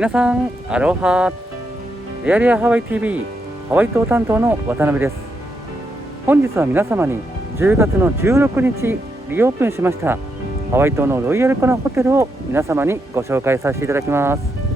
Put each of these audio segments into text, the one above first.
皆さん、アロハ。エアリアハワイ TV ハワイ島担当の渡辺です。本日は皆様に10月の16日リオープンしましたハワイ島のロイヤルコナホテルを皆様にご紹介させていただきます。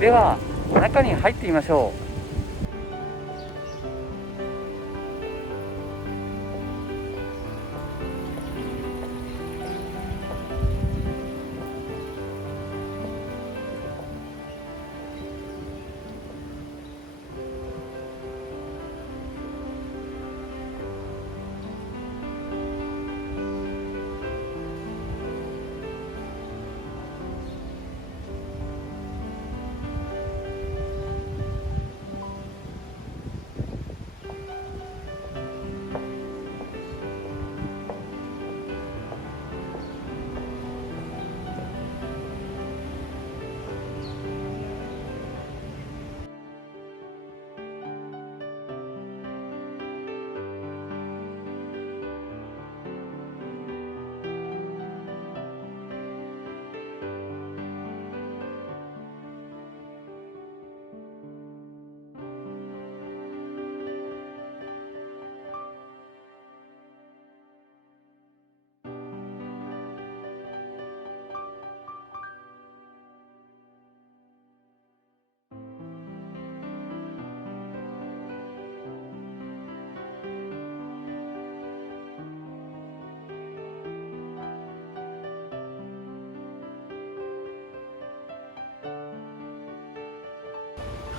では中に入ってみましょう。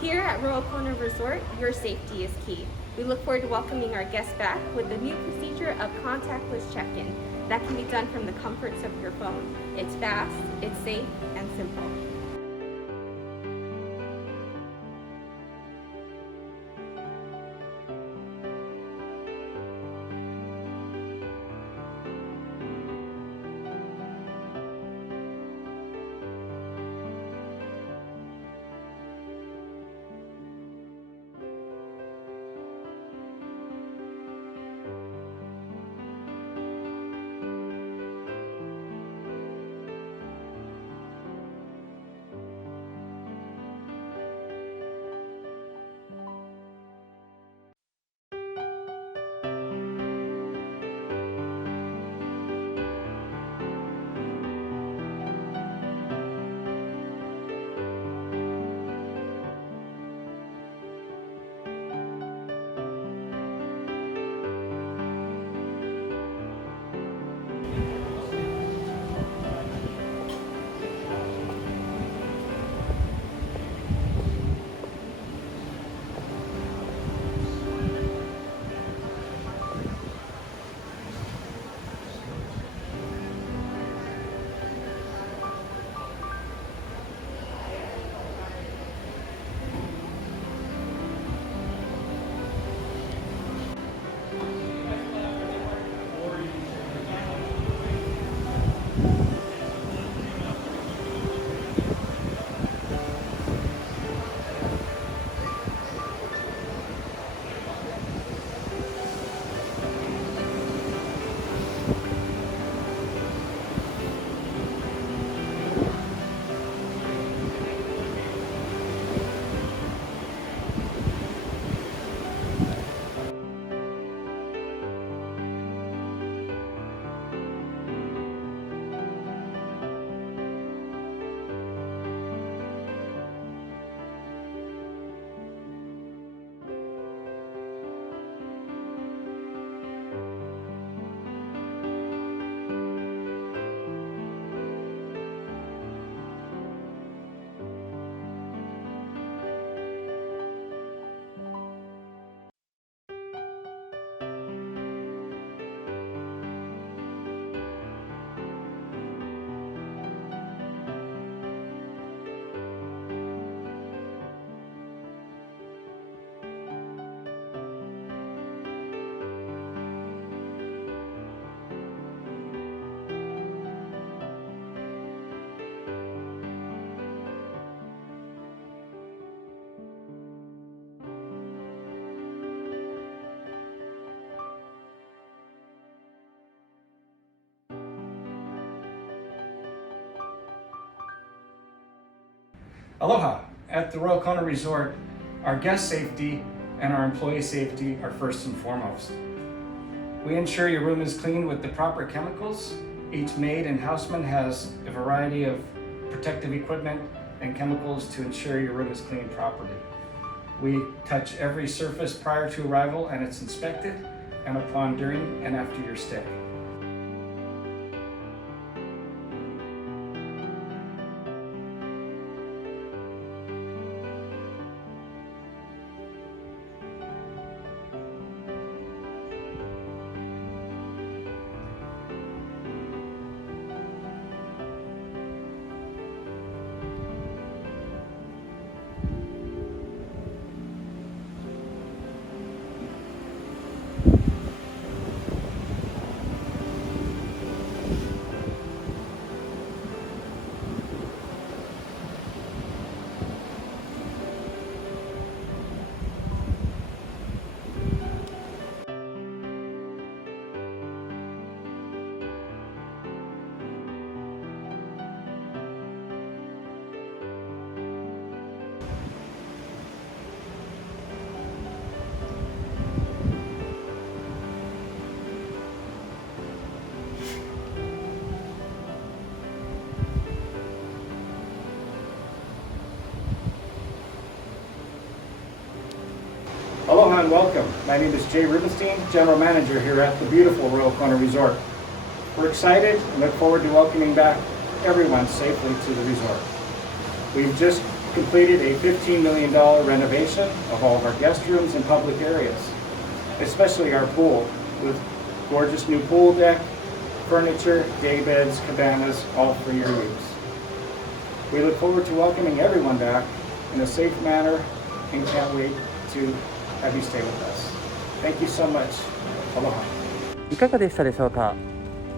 Here at Royal Kona Resort, your safety is key. We look forward to welcoming our guests back with the new procedure of contactless check-in that can be done from the comforts of your phone. It's fast, it's safe, and simple. Aloha! At the Royal Kona Resort, our guest safety and our employee safety are first and foremost. We ensure your room is cleaned with the proper chemicals. Each maid and houseman has a variety of protective equipment and chemicals to ensure your room is cleaned properly. We touch every surface prior to arrival and it's inspected, and upon, during, and after your stay. Aloha and welcome. My name is Jay Rubenstein, General Manager here at the beautiful Royal Kona Resort. We're excited and look forward to welcoming back everyone safely to the resort. We've just completed a $15 million renovation of all of our guest rooms and public areas, especially our pool, with gorgeous new pool deck, furniture, day beds, cabanas, all for your use. We look forward to welcoming everyone back in a safe manner and can't wait to have you stay with us. Thank you so much. Aloha. いかがでしたでしょうか。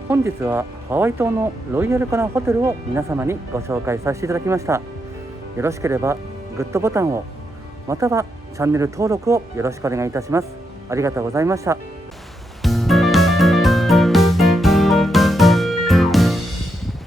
本日はハワイ島のロイヤルコナホテルを皆様にご紹介させていただきました。よろしければグッドボタンを、またはチャンネル登録をよろしくお願いいたします。ありがとうございました。